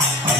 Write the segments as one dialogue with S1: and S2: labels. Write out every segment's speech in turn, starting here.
S1: Thank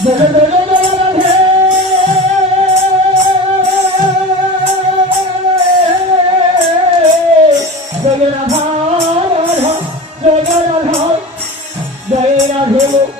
S1: Radha Radha Joy Radha Joy Radhe